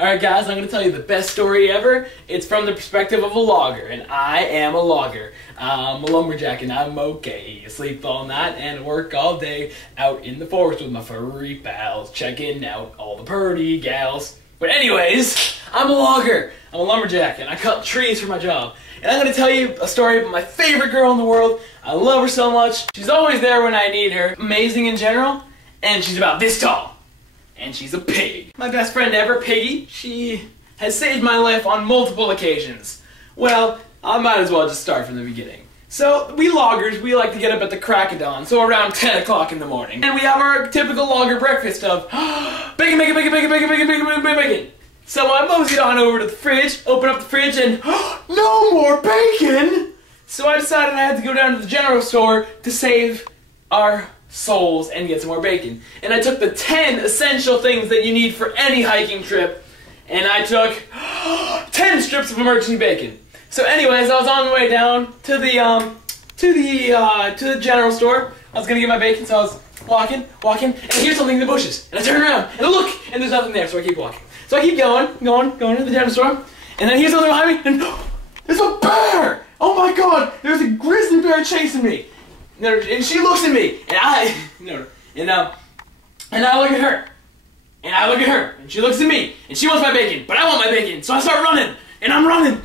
Alright guys, I'm going to tell you the best story ever. It's from the perspective of a logger, and I am a logger. I'm a lumberjack and I'm okay. Sleep all night and work all day out in the forest with my furry pals, checking out all the purty gals. But anyways, I'm a logger. I'm a lumberjack and I cut trees for my job. And I'm going to tell you a story about my favorite girl in the world. I love her so much. She's always there when I need her. Amazing in general. And she's about this tall. And she's a pig. My best friend ever, Piggy, she has saved my life on multiple occasions. Well, I might as well just start from the beginning. So, we loggers, we like to get up at the crack of dawn, so around 10 o'clock in the morning. And we have our typical logger breakfast of bacon, bacon, bacon, bacon, bacon, bacon, bacon, bacon, bacon. So I moseyed on over to the fridge, open up the fridge, and no more bacon! So I decided I had to go down to the general store to save our souls and get some more bacon. And I took the 10 essential things that you need for any hiking trip, and I took 10 strips of emergency bacon. So anyways, I was on the way down to the general store. I was gonna get my bacon, so I was walking, and I hear something in the bushes. And I turn around, and I look, and there's nothing there, so I keep walking. So I keep going to the general store, and then I hear something behind me, and there's a bear! Oh my god, there's a grizzly bear chasing me. And she looks at me, and I look at her, and I look at her, and she looks at me, and she wants my bacon, but I want my bacon, so I start running, and I'm running,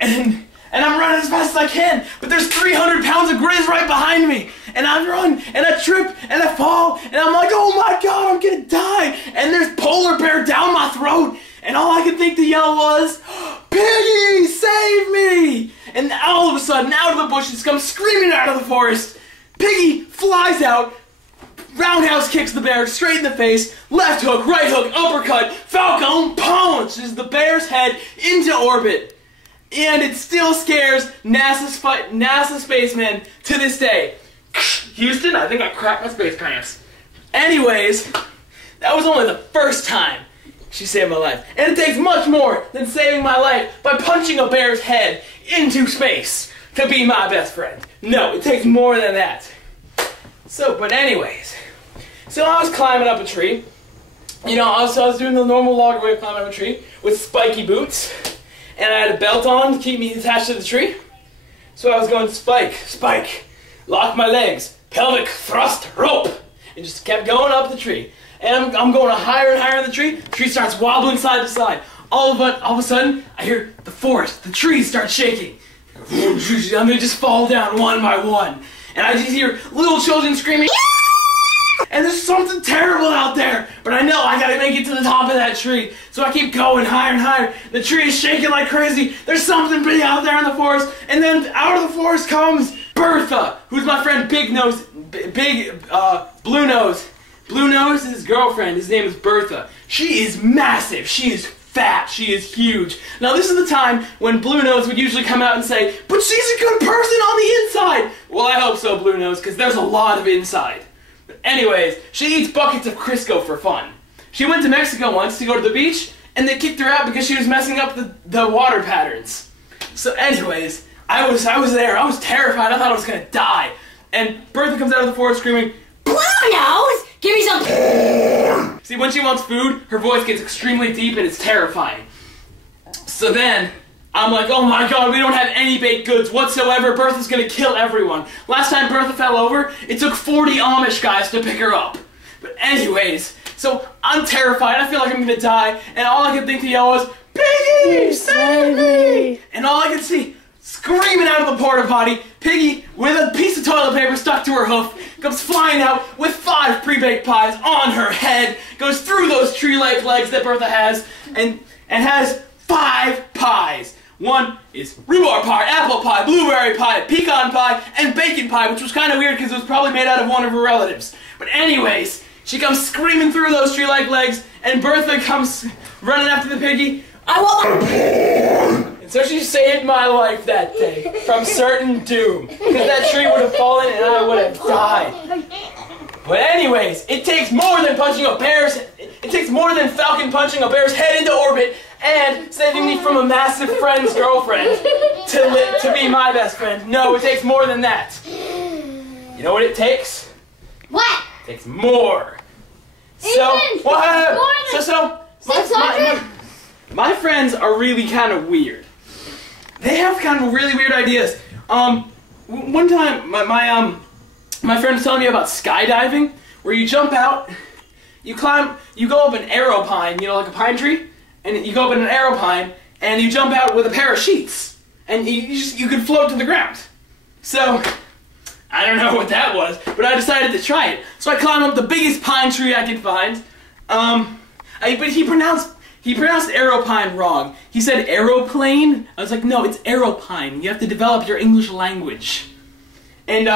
and I'm running as fast as I can, but there's 300 pounds of grizz right behind me, and I run, and I trip, and I fall, and I'm like, oh my god, I'm gonna die, and there's polar bear down my throat, and all I could think to yell was, Piggy, save me! And all of a sudden, out of the bushes comes screaming out of the forest. Piggy flies out, roundhouse kicks the bear straight in the face, left hook, right hook, uppercut, falcon punches the bear's head into orbit. And it still scares NASA spacemen to this day. Houston, I think I cracked my space pants. Anyways, that was only the first time she saved my life. And it takes much more than saving my life by punching a bear's head into space to be my best friend. No, it takes more than that. But anyways, so I was climbing up a tree. You know, I was doing the normal logger way of climbing up a tree with spiky boots. And I had a belt on to keep me attached to the tree. So I was going spike, lock my legs, pelvic thrust, rope, and just kept going up the tree. And I'm going higher and higher in the tree. The tree starts wobbling side to side. All of a sudden, I hear the forest, the trees start shaking. And they just fall down one by one. And I just hear little children screaming, and there's something terrible out there, but I know I gotta make it to the top of that tree. So I keep going higher and higher. The tree is shaking like crazy. There's something big out there in the forest, and then out of the forest comes Bertha, who's my friend Blue Nose. Blue Nose is his girlfriend. His name is Bertha. She is massive. She is fat. She is huge. Now this is the time when Blue Nose would usually come out and say, but she's a good person on the inside. Well, I hope so, Blue Nose, because there's a lot of inside. But anyways, she eats buckets of Crisco for fun. She went to Mexico once to go to the beach, and they kicked her out because she was messing up the water patterns. So anyways, I was there. I was terrified. I thought I was going to die. And Bertha comes out of the forest screaming, Blue Nose, give me some. See, when she wants food, her voice gets extremely deep and it's terrifying. So then, I'm like, oh my god, we don't have any baked goods whatsoever. Bertha's gonna kill everyone. Last time Bertha fell over, it took 40 Amish guys to pick her up. But anyways, so I'm terrified. I feel like I'm gonna die. And all I could think to yell was, Piggy, save me! And all I could see, screaming out of the porta potty, Piggy, with a piece of toilet paper stuck to her hoof, comes flying out with 5 pre-baked pies on her head, goes through those tree-like legs that Bertha has, and has 5 pies. One is rhubarb pie, apple pie, blueberry pie, pecan pie, and bacon pie, which was kind of weird because it was probably made out of one of her relatives. But anyways, she comes screaming through those tree-like legs, and Bertha comes running after the piggy. I want. And so she saved my life that day from certain doom, because that tree would have fallen and I would have died. But anyways, it takes more than it takes more than Falcon punching a bear's head into orbit and saving me from a massive friend's girlfriend to be my best friend. No, it takes more than that. You know what it takes? What? It takes more. So, what? So, 600? my friends are really kind of weird. They have kind of really weird ideas. One time, my friend was telling me about skydiving, where you jump out, you go up an aeropine, you know, like a pine tree, and you go up in an aeropine, and you jump out with a pair of sheets, and you can float to the ground. So, I don't know what that was, but I decided to try it. So I climbed up the biggest pine tree I could find. But he pronounced aeropine wrong. He said aeroplane. I was like, no, it's aeropine. You have to develop your English language. And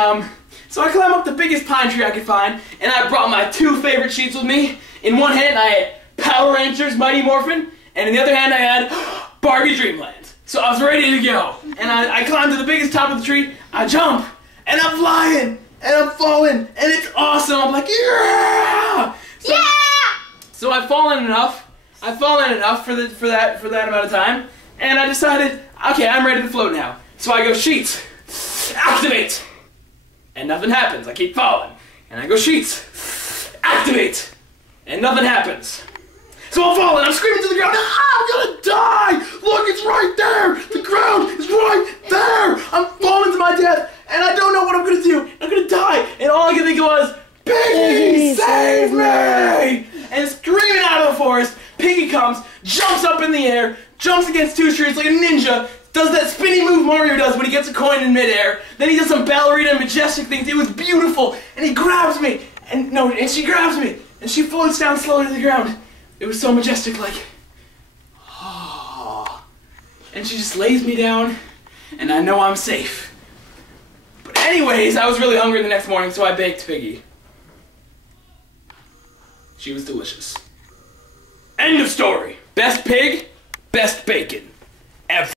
so I climbed up the biggest pine tree I could find, and I brought my 2 favorite sheets with me. In one hand, I had Power Rangers Mighty Morphin, and in the other hand, I had Barbie Dreamland. So I was ready to go. And I climbed to the biggest top of the tree, I jump, and I'm flying, and I'm falling, and it's awesome. I'm like, yeah! So, yeah! So I've fallen enough for that amount of time, and I decided, okay, I'm ready to float now. So I go sheets, activate, and nothing happens. I keep falling, and I go sheets, activate, and nothing happens. So I'm falling, I'm screaming to the ground, I'm gonna die! Look, it's right there! The ground is right there! I'm falling to my death, and I don't know what I'm gonna do. I'm gonna die, and all I could think was, Piggy, save me! And screaming out of the forest, Piggy comes, jumps up in the air, jumps against 2 trees like a ninja, does that spinny move Mario does when he gets a coin in midair. Then he does some ballerina and majestic things. It was beautiful, and he grabs me, and she grabs me, and she floats down slowly to the ground. It was so majestic, like, oh. And she just lays me down, and I know I'm safe. But anyways, I was really hungry the next morning, so I baked Piggy. She was delicious. End of story. Best pig, best bacon. Ever.